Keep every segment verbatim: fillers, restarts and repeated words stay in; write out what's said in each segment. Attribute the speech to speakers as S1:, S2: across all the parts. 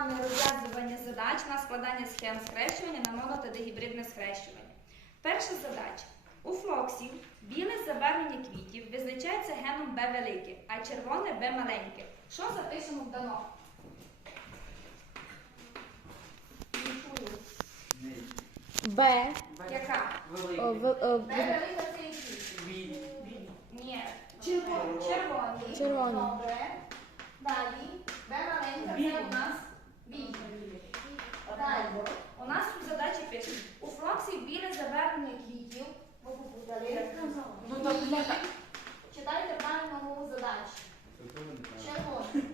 S1: вами розв'язування задач на складання схем схрещування на моно та дегібридне схрещування. Перша задача. У флоксі біле забарвлення квітів визначається геном Б велике, а червоне Б маленьке. Що запишемо в дано?
S2: Б.
S1: Яка?
S2: О, в, о,
S1: Б велика це який? Ні.
S3: Червоний.
S1: Червоний.
S2: Червоний.
S1: Добре. Далі. Б маленька це у нас білий. Далі. У нас тут задачі пишуть. У флоксі біле забарвлення квітів. Ви попутали.
S3: Ну так я.
S1: Читайте правильно мову задачі. Червоний.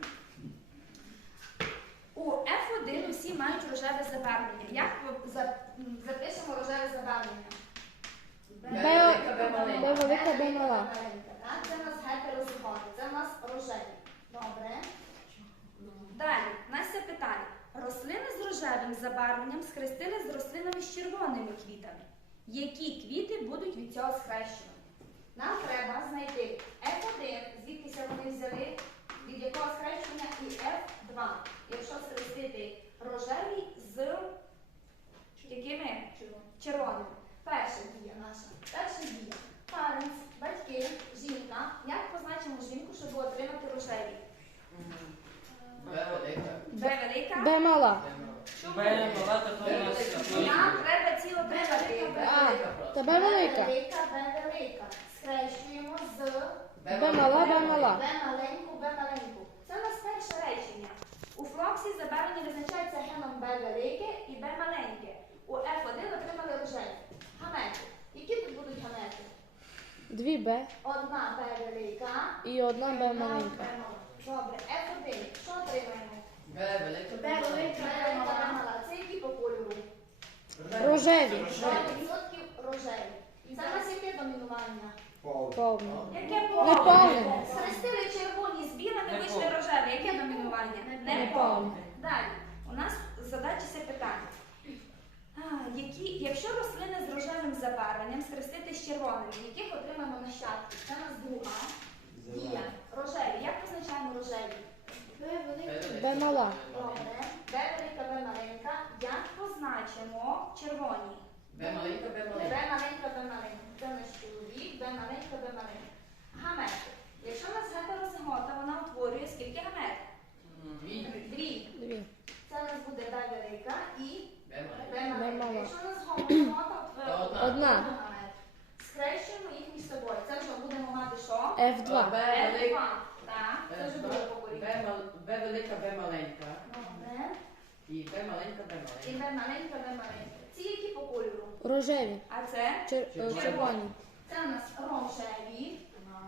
S1: У Ф один усі мають рожеве забарвлення. Як ви за- м, запишемо рожеве забарвлення?
S2: Б, Б велика, Б мала.
S1: маленька, так? Це в нас гетерозиготи, це в нас рожеві. Добре. Далі, Настя питає. Рослини з рожевим забарвленням схрестили з рослинами з червоними квітами. Які квіти будуть від цього схрещені? Нам треба знайти Ф один, звідкися вони взяли, від якого схрещення, і Ф два. Якщо схрестити рожеві з якими? Червоними. Перша дія наша. Перша дія. Парень, батьки, жінка. Як позначимо жінку, щоб отримати рожеві? Б велика.
S2: Б мала.
S1: Чому?
S3: Б мала, то у нас.
S1: Нам треба ціло приклади.
S2: А, та Б велика.
S1: Б велика, Б велика. Схрещуємо з
S2: Б мала, Б мала.
S1: Б маленьку, Б маленьку. Це у нас перше речення. У флоксі забарвлення визначається геном Б велике і Б маленьке. У Ф один отримали рожеві. Гамети. Які тут будуть гамети?
S2: Дві Б
S1: Одна Б велика.
S2: і одна Б
S1: одна
S2: маленька.
S1: Б мала. Добре, Ф один. Що отримаємо?
S3: Б велика.
S1: Б велика, Б мала. Це які по кольору?
S2: Рожеві.
S1: сто відсотків рожеві. Це у нас яке домінування?
S2: Повне.
S1: Яке
S2: Не
S1: повне?
S2: повне.
S1: Схрестили червоні з білими,
S3: Не
S1: вийшли
S3: повне.
S1: рожеві. Яке домінування?
S2: Не
S1: Не
S2: повне.
S1: повне. Далі. У нас задачі це питання. А, які, якщо рослини з рожевим забарвленням схрестити з червоними, яких отримаємо нащадків? Це у нас друга дія. Рожеві. Як позначаємо рожеві?
S2: Б мала.
S1: Добре. Б велика, Б маленька. Як позначимо червоні?
S3: Б маленька, Б
S1: Б
S3: маленька.
S1: маленька, Б маленька. Це наш чоловік, Б маленька, Б маленька. Гамети. Якщо у нас гетерозигота, вона утворює скільки гамет?
S3: Дві.
S1: Дві.
S2: Дві.
S1: Це у нас буде Б велика і
S3: Б маленька.
S1: Б маленька.
S2: мала.
S1: Якщо у нас гомозигота,
S3: То
S1: то
S3: одна.
S2: Одна.
S1: гамет. Схрещуємо їх між собою. Це вже будемо мати що?
S2: Ф два.
S3: Б
S1: F
S3: велика.
S1: два. Так, це вже буде по
S3: Б
S1: корінню.
S3: мал- Б велика, Б маленька.
S1: Добре.
S3: І Б маленька, Б
S1: І
S3: маленька.
S1: Б маленька, Б маленька. Ці які по кольору?
S2: Рожеві.
S1: А це?
S2: Чер... е, Червоні.
S1: Це у нас рожеві.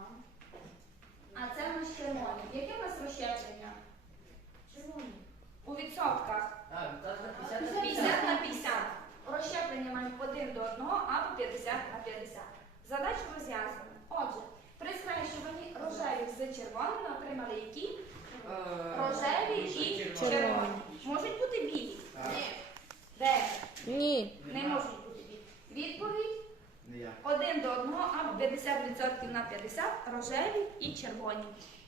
S1: А це у нас червоні. Яке у нас розщеплення? Червоні. У відсотках.
S3: А, так на п'ятдесят на
S1: п'ятдесят на п'ятдесят. Розщеплення мають один до одного або п'ятдесят на п'ятдесят. Задачу розв'язано. Отже, при схрещуванні рожеві з червоними отримали які?
S3: Е,
S1: Рожеві і
S3: червоні.
S1: червоні. Можуть бути білі?
S3: Так.
S1: Де?
S2: Ні.
S1: Не можуть бути білі. Відповідь
S3: Ніяк.
S1: один до одного або п'ятдесят відсотків на п'ятдесят рожеві і червоні.